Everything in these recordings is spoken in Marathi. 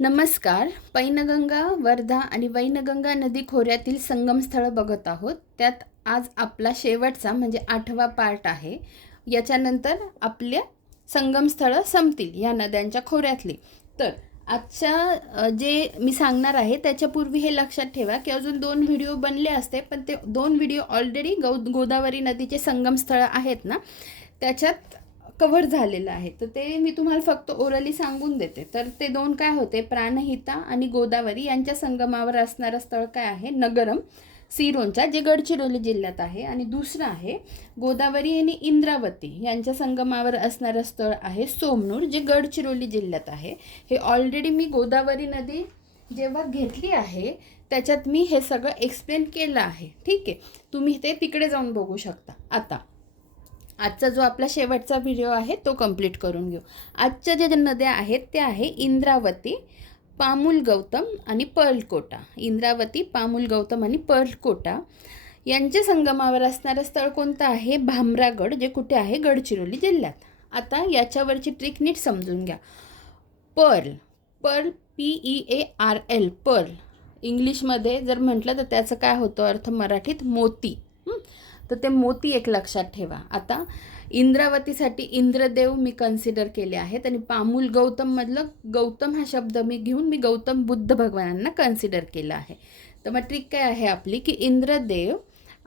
नमस्कार. पैनगंगा वर्धा आणि वैनगंगा नदी खोऱ्यातील संगमस्थळं बघत आहोत. त्यात आज आपला शेवटचा म्हणजे आठवा पार्ट आहे. याच्यानंतर आपल्या संगमस्थळं संपतील या नद्यांच्या खोऱ्यातली. तर आजच्या जे मी सांगणार आहे त्याच्यापूर्वी हे लक्षात ठेवा की अजून दोन व्हिडिओ बनले असते पण ते दोन व्हिडिओ ऑलरेडी गौ गोदावरी नदीचे संगमस्थळं आहेत ना? त्याच्यात कव्हर झालेलं आहे. तर ते मी तुम्हाला फक्त ओरली सांगून देते. तर ते दोन काय होते? प्राणहिता आणि गोदावरी यांच्या संगमावर असणारं स्थळ काय आहे? नगरम सिरोंचा जे गडचिरोली जिल्ह्यात आहे. आणि दुसरं आहे गोदावरी आणि इंद्रावती यांच्या संगमावर असणारं स्थळ आहे सोमनूर जे गडचिरोली जिल्ह्यात आहे. हे ऑलरेडी मी गोदावरी नदी जेव्हा घेतली आहे त्याच्यात मी हे सगळं एक्सप्लेन केलं आहे. ठीक आहे? तुम्ही ते तिकडे जाऊन बघू शकता. आता आजचा जो आपला शेवटचा व्हिडिओ आहे तो कंप्लीट करून घेऊ. आजच्या ज्या ज्या नद्या आहेत त्या आहे इंद्रावती पामुल गौतम आणि पर्लकोटा. इंद्रावती पामुल गौतम आणि पर्लकोटा यांच्या संगमावर असणारं स्थळ कोणतं आहे? भामरागड जे कुठे आहे? गडचिरोली जिल्ह्यात. आता याच्यावरची ट्रिक नीट समजून घ्या. Pearl pearl P E A R L pearl. इंग्लिशमध्ये जर म्हटलं तर त्याचं काय होतं? अर्थ मराठीत मोती. तर ते मोती एक लक्षात ठेवा. आता इंद्रावतीसाठी इंद्रदेव मी कन्सिडर केले आहेत आणि पामूल गौतममधलं गौतम हा शब्द मी घेऊन मी गौतम बुद्ध भगवानांना कन्सिडर केलं आहे. तर मग ट्रिक काय आहे आपली की इंद्रदेव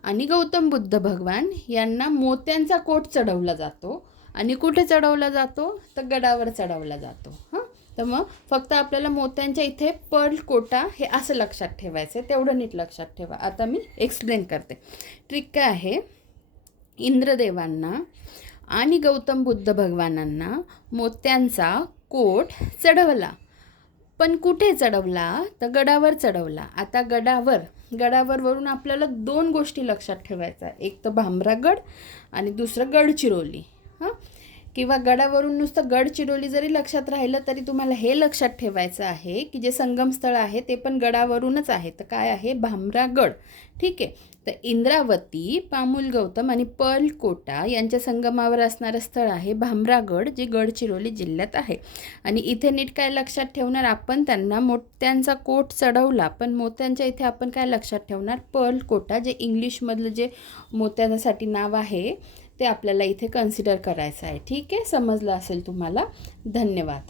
आणि गौतम बुद्ध भगवान यांना मोत्यांचा कोट चढवला जातो. आणि कुठे चढवला जातो? तर गडावर चढवला जातो. हां? तर मग फक्त आपल्याला मोत्यांच्या इथे पर्ल कोटा हे असं लक्षात ठेवायचं आहे तेवढं नीट लक्षात ठेवा. आता मी एक्सप्लेन करते. ट्रिक काय आहे? इंद्रदेवांना आणि गौतम बुद्ध भगवानांना मोत्यांचा कोट चढवला. पण कुठे चढवला? तर गडावर चढवला. आता गडावर गडावर वरून आपल्याला दोन गोष्टी लक्षात ठेवायच्या एक तर भामरागड आणि दुसरं गडचिरोली. किंवा गडावरून नुसतं गडचिरोली जरी लक्षात राहिलं तरी तुम्हाला हे लक्षात ठेवायचं आहे की जे संगमस्थळ आहे ते पण गडावरूनच आहे. तर काय आहे? भामरागड ठीक आहे? तर इंद्रावती पामुल गौतम आणि पर्लकोटा यांच्या संगमावर असणारं स्थळ आहे भामरागड जे गडचिरोली जिल्ह्यात आहे. आणि इथे नीट काय लक्षात ठेवणार आपण त्यांना? मोत्यांचा कोट चढवला पण मोत्यांच्या इथे आपण काय लक्षात ठेवणार? पर्लकोटा जे इंग्लिशमधलं जे मोत्यासाठी नाव आहे ते आपल्याला इथे कन्सिडर करायचं आहे. ठीक आहे? समजलं असेल तुम्हाला? धन्यवाद.